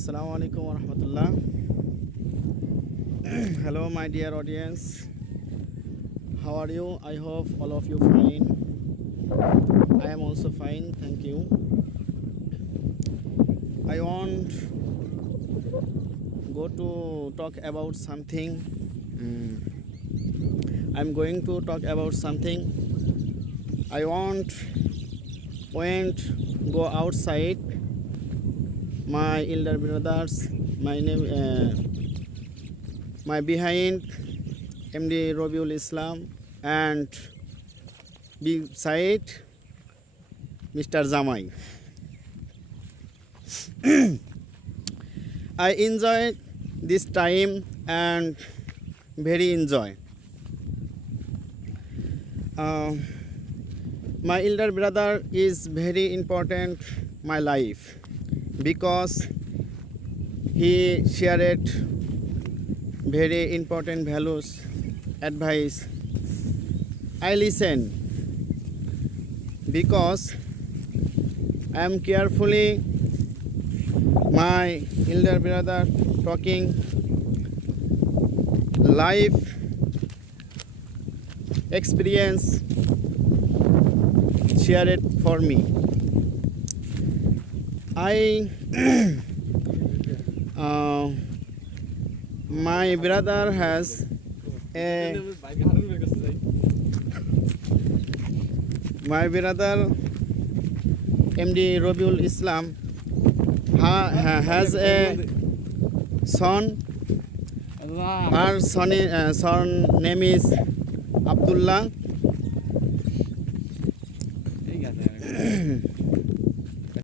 Assalamu Alaikum wa rahmatullah. Hello, my dear audience. How are you? I hope all of you fine. I am also fine. Thank you. I want go to talk about something. I'm going to talk about something. I went go outside. My elder brothers, my behind MD Rabiul Islam and beside Mr. Zamai. I enjoy this time and very enjoy. My elder brother is very important my life because he shared very important values, advice. I listen because I am carefully my elder brother talking life experience shared for me. My brother has my brother MD Rabiul Islam has a son. Our son name is Abdullah.